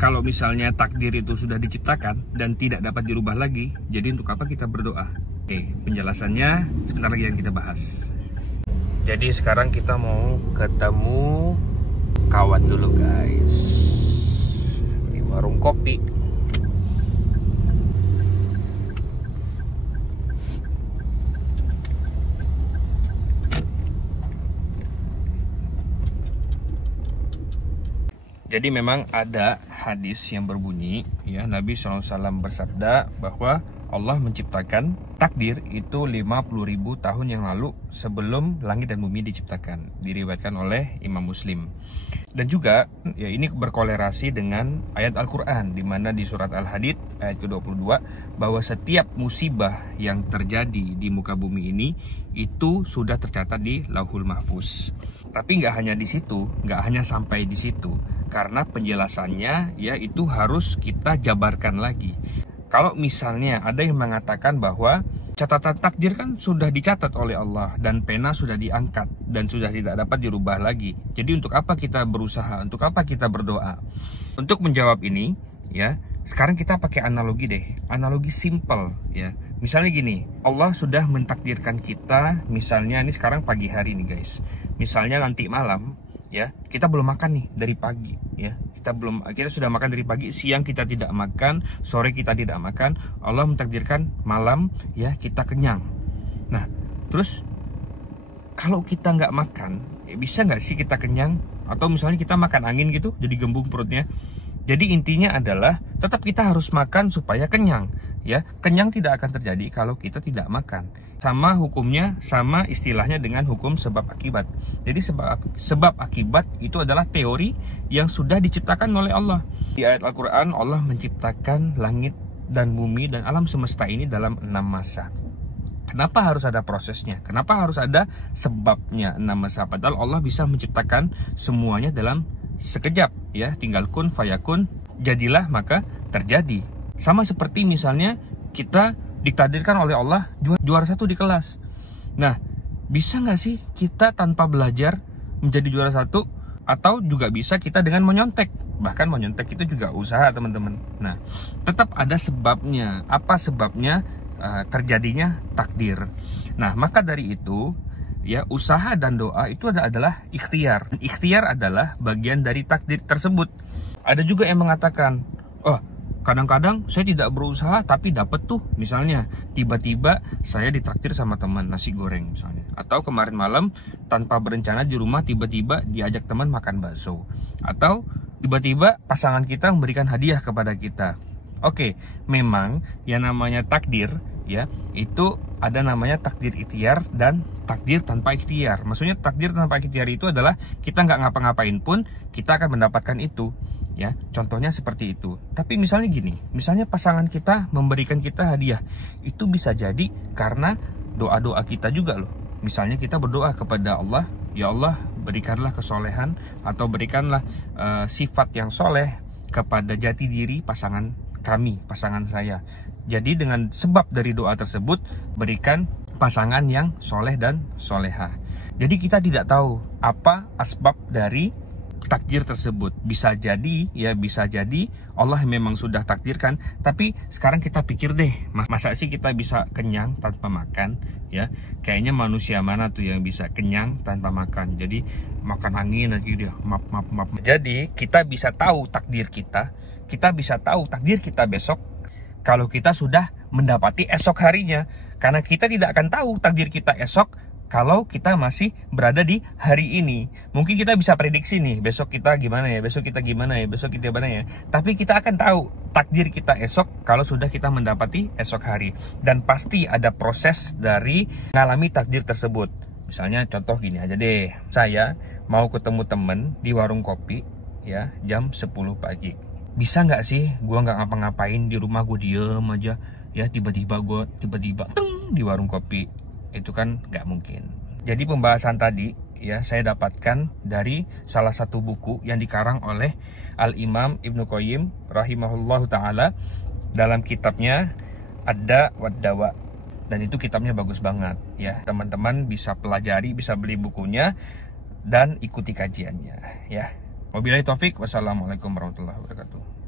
Kalau misalnya takdir itu sudah diciptakan dan tidak dapat dirubah lagi, jadi untuk apa kita berdoa? Oke, penjelasannya sebentar lagi yang kita bahas. Jadi sekarang kita mau ketemu kawan dulu guys, di warung kopi. Jadi memang ada hadis yang berbunyi, ya, Nabi SAW bersabda bahwa Allah menciptakan takdir itu 50.000 tahun yang lalu sebelum langit dan bumi diciptakan. Diriwayatkan oleh Imam Muslim. Dan juga ya ini berkolerasi dengan ayat Al-Quran, di mana di surat Al-Hadid ayat ke-22 bahwa setiap musibah yang terjadi di muka bumi ini itu sudah tercatat di Lauhul Mahfuz. Tapi nggak hanya di situ, nggak hanya sampai di situ, karena penjelasannya ya itu harus kita jabarkan lagi. Kalau misalnya ada yang mengatakan bahwa catatan takdir kan sudah dicatat oleh Allah dan pena sudah diangkat dan sudah tidak dapat dirubah lagi. Jadi untuk apa kita berusaha? Untuk apa kita berdoa? Untuk menjawab ini, ya, sekarang kita pakai analogi deh. Analogi simple, ya. Misalnya gini, Allah sudah mentakdirkan kita, misalnya ini sekarang pagi hari nih guys. Misalnya nanti malam, ya, kita belum makan nih dari pagi, ya. Kita sudah makan dari pagi, siang kita tidak makan, sore kita tidak makan. Allah mentakdirkan malam, ya, kita kenyang. Nah, terus kalau kita nggak makan, ya bisa nggak sih kita kenyang? Atau misalnya kita makan angin gitu, jadi gembung perutnya. Jadi intinya adalah tetap kita harus makan supaya kenyang, ya. Kenyang tidak akan terjadi kalau kita tidak makan. Sama hukumnya, sama istilahnya dengan hukum sebab akibat. Jadi sebab akibat itu adalah teori yang sudah diciptakan oleh Allah. Di ayat Al-Quran, Allah menciptakan langit dan bumi dan alam semesta ini dalam 6 masa. Kenapa harus ada prosesnya? Kenapa harus ada sebabnya 6 masa? Padahal Allah bisa menciptakan semuanya dalam sekejap, ya. Tinggal kun fayakun, jadilah maka terjadi. Sama seperti misalnya kita ditakdirkan oleh Allah juara 1 di kelas. Nah, bisa nggak sih kita tanpa belajar menjadi juara 1? Atau juga bisa kita dengan menyontek. Bahkan menyontek itu juga usaha, teman-teman. Nah, tetap ada sebabnya. Apa sebabnya terjadinya takdir? Nah, maka dari itu, ya, usaha dan doa itu adalah ikhtiar. Ikhtiar adalah bagian dari takdir tersebut. Ada juga yang mengatakan, oh, kadang-kadang saya tidak berusaha tapi dapat tuh. Misalnya tiba-tiba saya ditraktir sama teman nasi goreng misalnya. Atau kemarin malam tanpa berencana di rumah tiba-tiba diajak teman makan bakso. Atau tiba-tiba pasangan kita memberikan hadiah kepada kita. Oke, memang yang namanya takdir, ya, itu ada namanya takdir ikhtiar dan takdir tanpa ikhtiar. Maksudnya takdir tanpa ikhtiar itu adalah kita nggak ngapa-ngapain pun kita akan mendapatkan itu. Ya, contohnya seperti itu. Tapi misalnya gini, misalnya pasangan kita memberikan kita hadiah, itu bisa jadi karena doa-doa kita juga loh. Misalnya kita berdoa kepada Allah, ya Allah berikanlah kesolehan atau berikanlah sifat yang soleh kepada jati diri pasangan kami, pasangan saya. Jadi dengan sebab dari doa tersebut berikan pasangan yang soleh dan soleha. Jadi kita tidak tahu apa asbab dari takdir tersebut. Bisa jadi, ya, bisa jadi Allah memang sudah takdirkan. Tapi sekarang kita pikir deh, masa sih kita bisa kenyang tanpa makan, ya? Kayaknya manusia mana tuh yang bisa kenyang tanpa makan? Jadi makan angin lagi dia, map. Jadi kita bisa tahu takdir kita bisa tahu takdir kita besok kalau kita sudah mendapati esok harinya. Karena kita tidak akan tahu takdir kita esok kalau kita masih berada di hari ini. Mungkin kita bisa prediksi nih, besok kita gimana ya, besok kita gimana ya, besok kita gimana ya. Tapi kita akan tahu takdir kita esok kalau sudah kita mendapati esok hari. Dan pasti ada proses dari mengalami takdir tersebut. Misalnya contoh gini aja deh, saya mau ketemu temen di warung kopi, ya, jam 10 pagi. Bisa nggak sih gua nggak ngapa-ngapain di rumah, gue diem aja, ya, tiba-tiba di warung kopi? Itu kan nggak mungkin. Jadi pembahasan tadi, ya, saya dapatkan dari salah satu buku yang dikarang oleh Al-Imam Ibnu Qayyim rahimahullahu ta'ala dalam kitabnya Ad-Da' wad-Dawa. Dan itu kitabnya bagus banget, ya. Teman-teman bisa pelajari, bisa beli bukunya dan ikuti kajiannya, ya. Wabillahi taufik, wassalamualaikum warahmatullahi wabarakatuh.